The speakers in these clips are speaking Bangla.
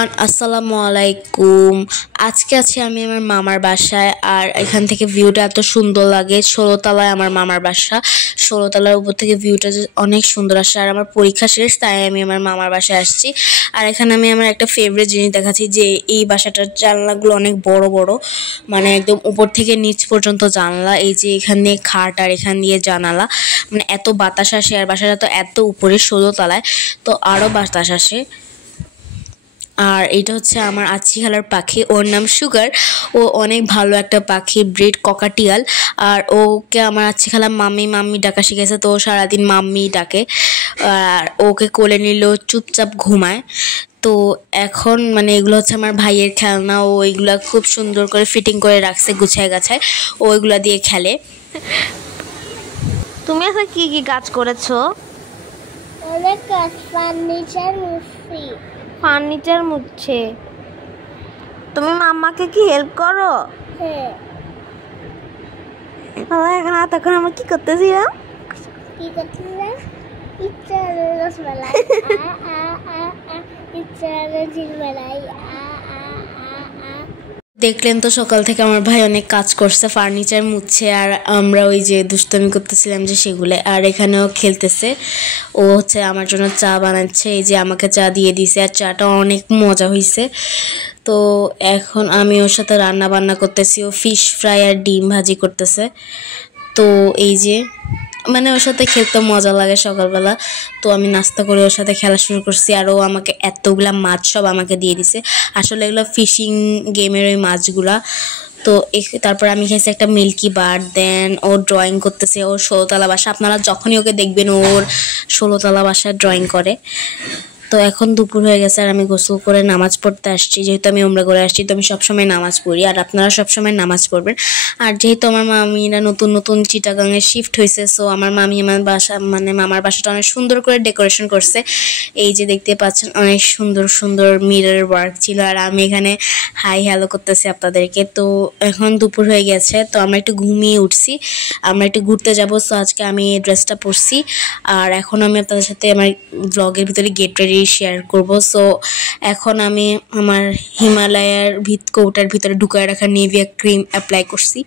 এভরিওয়ান, আসসালামু আলাইকুম। আজকে আছি আমি আমার মামার বাসায়। আর এখান থেকে ভিউটা এত সুন্দর লাগে। 16 তলায় আমার মামার বাসা। 16 তলার উপর থেকে ভিউটা অনেক সুন্দর আসে। আর আমার পরীক্ষা শেষ, তাই আমি আমার মামার বাসায় আসছি। আর এখানে আমি আমার একটা ফেভারিট জিনিস দেখাচ্ছি, যে এই বাসাটার জানলাগুলো অনেক বড় বড়, মানে একদম উপর থেকে নিচ পর্যন্ত জানলা। এই যে এখানে খাট আর এখান দিয়ে জানালা, মানে এত বাতাস আসে। আর বাসাটা তো এত উপরে 16 তলায়, তো আরও বাতাস আসে। আর এটা হচ্ছে আমার আচ্ছি খালার পাখি, ওর নাম সুগার। ও অনেক ভালো একটা পাখি, ব্রিড ককাটিয়াল। আর ওকে আমার আচ্ছি খালা মাম্মি মাম্মি ডাকা শিখেছে, তো ও সারাদিন মাম্মি ডাকে। আর ওকে কোলে নিলেও চুপচাপ ঘুমায়। তো এখন মানে এগুলো হচ্ছে আমার ভাইয়ের খেলনা। ও এগুলা খুব সুন্দর করে ফিটিং করে রাখছে গুছায় গাছায়, ও এগুলা দিয়ে খেলে। তুমি এখন কি কি কাজ করেছো? অনেক কাজ, ফার্নিচার মুছছে। তুমি মাম্মাকে কি হেল্প করো? হ্যাঁ। এখন তখন আমরা কি করতেছিলাম? কি করতেছিলাম? ইচ্ছা রসমালাই, ইচ্ছা জিলমালাই। দেখলেন তো, সকাল থেকে আমার ভাই অনেক কাজ করছে, ফার্নিচার মুছছে। আর আমরা ওই যে দুষ্টামি করতেছিলাম যে সেগুলো। আর এখানেও খেলতেছে। ও হচ্ছে আমার জন্য চা বানাচ্ছে, এই যে আমাকে চা দিয়ে দিছে। আর চাটা অনেক মজা হয়েছে। তো এখন আমি ওর সাথে রান্না বান্না করতেছি। ও ফিশ ফ্রাই আর ডিম ভাজি করতেছে। তো এই যে মানে ওর সাথে খেলতে মজা লাগে সকালবেলা। তো আমি নাস্তা করে ওর সাথে খেলা শুরু করছি। আর ও আমাকে এতগুলা মাছ সব আমাকে দিয়ে দিছে। আসলে এগুলো ফিশিং গেমের ওই মাছগুলা। তো তারপর আমি খেয়েছি একটা মিল্কি বার। দেন ও ড্রয়িং করতেছে ওর 16 তলা বাসা। আপনারা যখনই ওকে দেখবেন ওর 16 তলা বাসায় ড্রয়িং করে। তো এখন দুপুর হয়ে গেছে, আর আমি গোসল করে নামাজ পড়তে আসছি। যেহেতু আমি উমরা করে আসছি, তো আমি সবসময় নামাজ পড়ি। আর আপনারা সবসময় নামাজ পড়বেন। আর যেহেতু আমার মামিরা নতুন নতুন চিটাগাংয়ে শিফট হয়েছে, সো আমার মামি আমার বাসা মানে মামার বাসাটা অনেক সুন্দর করে ডেকোরেশন করছে। এই যে দেখতে পাচ্ছেন, অনেক সুন্দর সুন্দর মিরর ওয়ার্ক ছিল। আর আমি এখানে হাই হ্যালো করতেছি আপনাদেরকে। তো এখন দুপুর হয়ে গেছে, তো আমরা একটু ঘুমিয়ে উঠছি। আমরা একটু ঘুরতে যাবো। সো আজকে আমি এই ড্রেসটা পরছি। আর এখন আমি আপনাদের সাথে আমার ব্লগের ভিতরে গেট রেডি শেয়ার করব। সো এখন আমি আমার হিমালয়ার কৌটার ভিতরে ঢুকায় রাখা নিভিয়া ক্রিম অ্যাপ্লাই করছি,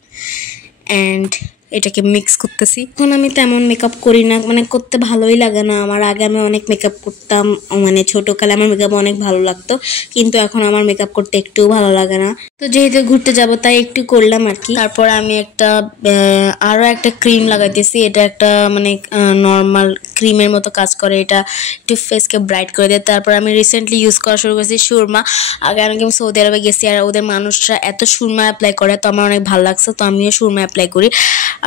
অ্যান্ড এটাকে মিক্স করতেছি। এখন আমি তেমন মেকআপ করি না, মানে করতে ভালোই লাগে না আমার। আগে আমি অনেক মেকআপ করতাম, মানে ছোটোকালে আমার মেকআপ অনেক ভালো লাগতো, কিন্তু এখন আমার মেকআপ করতে একটুও ভালো লাগে না। তো যেহেতু ঘুরতে যাব, তাই একটু করলাম আর কি। তারপর আমি আরও একটা ক্রিম লাগাইতেছি। এটা একটা মানে নর্মাল ক্রিমের মতো কাজ করে। এটা একটু ফেসকে ব্রাইট করে দেয়। তারপর আমি রিসেন্টলি ইউজ করা শুরু করেছি সুরমা। আগে আমি সৌদি আরবে গেছি, আর ওদের মানুষরা এত সুরমা অ্যাপ্লাই করে, তো আমার অনেক ভালো লাগছে। তো আমিও সুরমা অ্যাপ্লাই করি।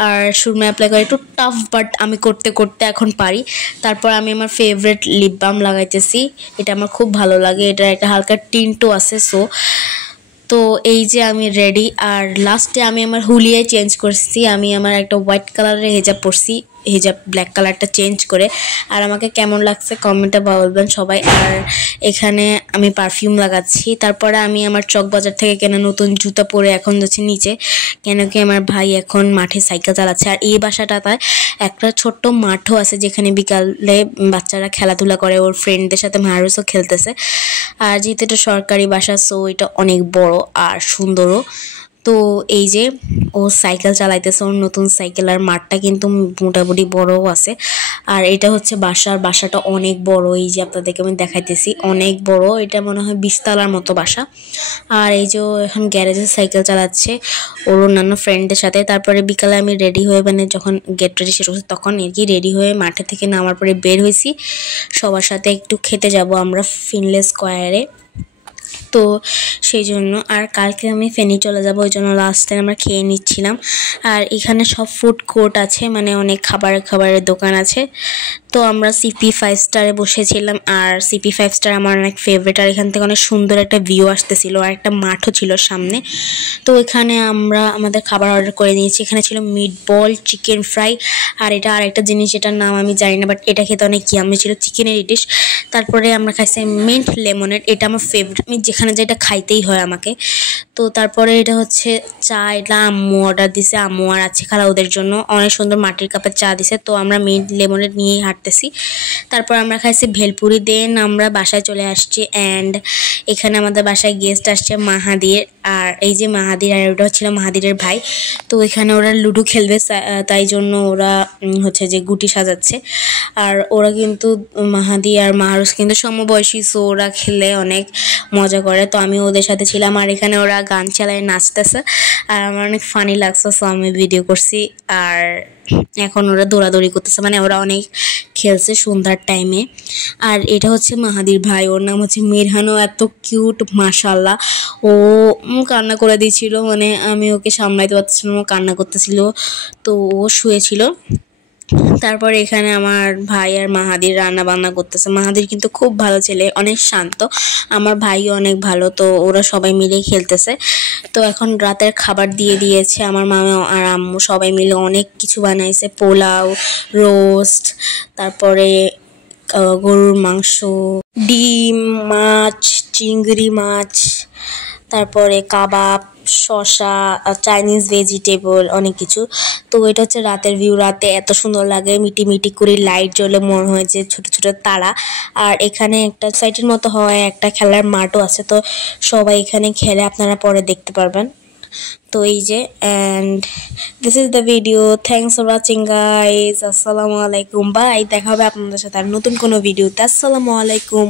আর সুরমা অ্যাপ্লাই করে একটু টাফ, বাট আমি করতে করতে এখন পারি। তারপর আমি আমার ফেভারিট লিপ বাম লাগাইতেছি। এটা আমার খুব ভালো লাগে। এটা একটা হালকা টিন্টও আছে। তো এই যে আমি রেডি। আর লাস্টে আমি আমার হুলিয়ায় চেঞ্জ করছি। আমি আমার একটা হোয়াইট কালারের হেজাব পরছি, হেজাব ব্ল্যাক কালারটা চেঞ্জ করে। আর আমাকে কেমন লাগছে কমেন্টে বলবেন সবাই। আর এখানে আমি পারফিউম লাগাচ্ছি। তারপরে আমি আমার চকবাজার থেকে কেনা নতুন জুতা পরে এখন যাচ্ছি নিচে, কেন কি আমার ভাই এখন মাঠে সাইকেল চালাচ্ছে। আর এই বাসাটাতে একটা ছোট্ট মাঠও আছে, যেখানে বিকালে বাচ্চারা খেলাধুলা করে, ওর ফ্রেন্ডদের সাথে মাহারুসও খেলতেছে। আর যেহেতু এটা সরকারি বাসা, সো এটা অনেক বড় আর সুন্দরও। তো এই যে ও সাইকেল চালাইতেছে, ওর নতুন সাইকেল। আর মাঠটা কিন্তু মোটামুটি বড়ও আছে। আর এটা হচ্ছে বাসাটা অনেক বড়। এই যে আপনাদেরকে আমি দেখাইতেছি, অনেক বড়। এটা মনে হয় 20 তলার মতো বাসা। আর এই যে এখন গ্যারেজে সাইকেল চালাচ্ছে ওর অন্যান্য ফ্রেন্ডদের সাথে। তারপরে বিকালে আমি রেডি হয়ে, মানে যখন গেট রেডি শেষ হচ্ছে, তখন আর কি রেডি হয়ে মাঠে থেকে নামার পরে বের হয়েছি। সবার সাথে একটু খেতে যাব আমরা ফিনলে স্কোয়ারে। তো সেই জন্য, আর কালকে আমি ফেনী চলে যাব, ওই জন্য লাস্ট টাইম আমরা খেয়ে নিচ্ছিলাম। আর এখানে সব ফুড কোর্ট আছে, মানে অনেক খাবারের দোকান আছে। তো আমরা সিপি 5 স্টারে বসেছিলাম। আর সিপি 5 স্টার আমার অনেক ফেভারিট। আর এখান থেকে অনেক সুন্দর একটা ভিউ আসতেছিল, আর একটা মাঠও ছিল সামনে। তো এখানে আমরা আমাদের খাবার অর্ডার করে নিয়েছি। এখানে ছিল মিট বল, চিকেন ফ্রাই, আর এটা আরেকটা জিনিস, এটার নাম আমি জানি না, বাট এটা খেতে অনেক ইয়াম্মি ছিল, চিকেনের ডিশ। তারপরে আমরা খাইছি মিন্ট লেমনেড, এটা আমার ফেভারিট, আমি যেখানে যাই এটা খাইতেই হয় আমাকে। তো তারপরে এটা হচ্ছে চা, এটা আম্মু অর্ডার দিছে। আম্মু আর আছে খালা ওদের জন্য অনেক সুন্দর মাটির কাপের চা দিছে। তো আমরা মিন্ট লেমনেড নিয়ে হাঁটতে করতেছি। তারপর আমরা খাইছি ভেলপুরি, দেন আমরা বাসায় চলে আসছি। অ্যান্ড এখানে আমাদের বাসায় গেস্ট আসছে মাহাদির, আর এই যে মাহাদির আর ওটা ছিল মাহাদিরের ভাই। তো এখানে ওরা লুডো খেলবে, তাই জন্য ওরা হচ্ছে যে গুটি সাজাচ্ছে। আর ওরা কিন্তু মাহাদি আর মাহারুস কিন্তু সমবয়সী, সো ওরা খেলে অনেক মজা করে। তো আমি ওদের সাথে ছিলাম, আর এখানে ওরা গান চালায় নাচতেছে, আর আমার অনেক ফানি লাগছে, সো আমি ভিডিও করছি। আর এখন ওরা দৌড়াদৌড়ি করতেছে, মানে ওরা অনেক খেলছে সন্ধ্যার টাইমে। আর এটা হচ্ছে মাহাদির ভাই, ওর নাম হচ্ছে মিরহানও, এত কিউট মাশাল্লাহ। ও কান্না করে দিয়েছিল, মানে আমি ওকে সামলাইতে পারতেছিলাম, ও কান্না করতেছিল, তো ও শুয়েছিল। তারপর এখানে আমার ভাই আর মাহাদির রান্না বান্না করতেছে। মাহাদির কিন্তু খুব ভালো ছেলে, অনেক শান্ত, আমার ভাইও অনেক ভালো। তো ওরা সবাই মিলে খেলতেছে। তো এখন রাতের খাবার দিয়ে দিয়েছে আমার মামা আর আম্মু, সবাই মিলে অনেক কিছু বানাইছে, পোলাও, রোস্ট, তারপরে গরুর মাংস, ডিম, মাছ, চিংড়ি মাছ, তারপরে কাবাব, শসা, চাইনিজ ভেজিটেবল, অনেক কিছু। তো এটা হচ্ছে রাতের ভিউ। রাতে এত সুন্দর লাগে, মিটি মিটি করে লাইট জ্বলে, মনে হয় যে ছোট ছোট তারা। আর এখানে একটা সাইটের মতো হয়, একটা খেলার মাঠও আছে, তো সবাই এখানে খেলে, আপনারা পরে দেখতে পারবেন। তো এই যে, and this is the video. Thanks for watching guys. আসসালামু আলাইকুম, বাই। দেখা হবে আপনাদের সাথে আর নতুন কোনো ভিডিওতে। আসসালামু আলাইকুম।